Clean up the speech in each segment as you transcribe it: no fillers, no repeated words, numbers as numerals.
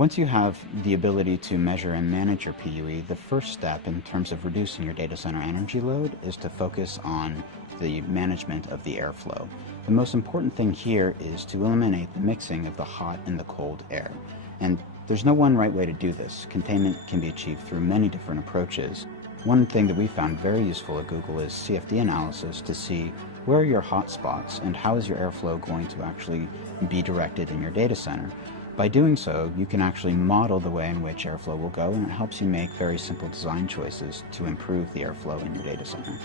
Once you have the ability to measure and manage your PUE, the first step in terms of reducing your data center energy load is to focus on the management of the airflow. The most important thing here is to eliminate the mixing of the hot and the cold air. And there's no one right way to do this. Containment can be achieved through many different approaches. One thing that we found very useful at Google is CFD analysis to see where are your hot spots and how is your airflow going to actually be directed in your data center. By doing so, you can actually model the way in which airflow will go, and it helps you make very simple design choices to improve the airflow in your data center.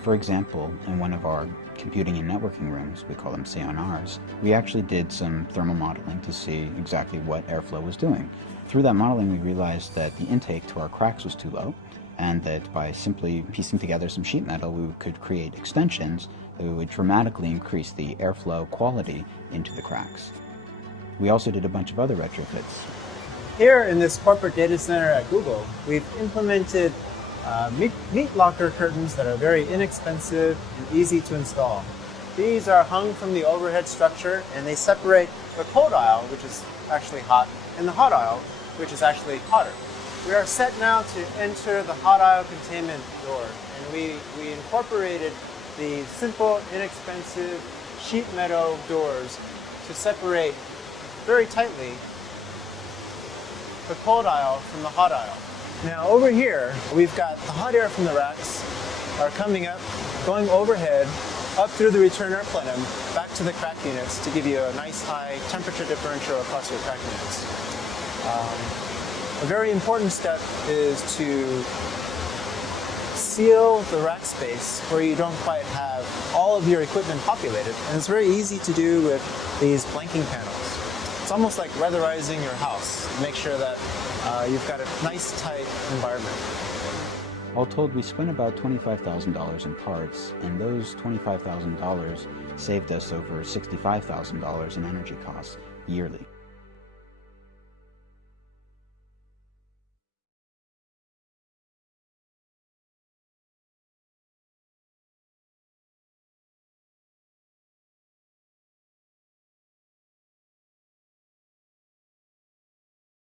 For example, in one of our computing and networking rooms, we call them CNRs, we actually did some thermal modeling to see exactly what airflow was doing. Through that modeling, we realized that the intake to our cracks was too low, and that by simply piecing together some sheet metal, we could create extensions that would dramatically increase the airflow quality into the cracks. We also did a bunch of other retrofits. Here in this corporate data center at Google, we've implemented meat locker curtains that are very inexpensive and easy to install. These are hung from the overhead structure, and they separate the cold aisle, which is actually hot, and the hot aisle, which is actually hotter. We are set now to enter the hot aisle containment door, and we incorporated the simple, inexpensive sheet metal doors to separate very tightly the cold aisle from the hot aisle. Now over here, we've got the hot air from the racks are coming up, going overhead, up through the return air plenum, back to the crack units to give you a nice high temperature differential across your crack units. A very important step is to seal the rack space where you don't quite have all of your equipment populated, and it's very easy to do with these blanking panels. It's almost like weatherizing your house. Make sure that you've got a nice, tight environment. All told, we spent about $25,000 in parts, and those $25,000 saved us over $65,000 in energy costs yearly.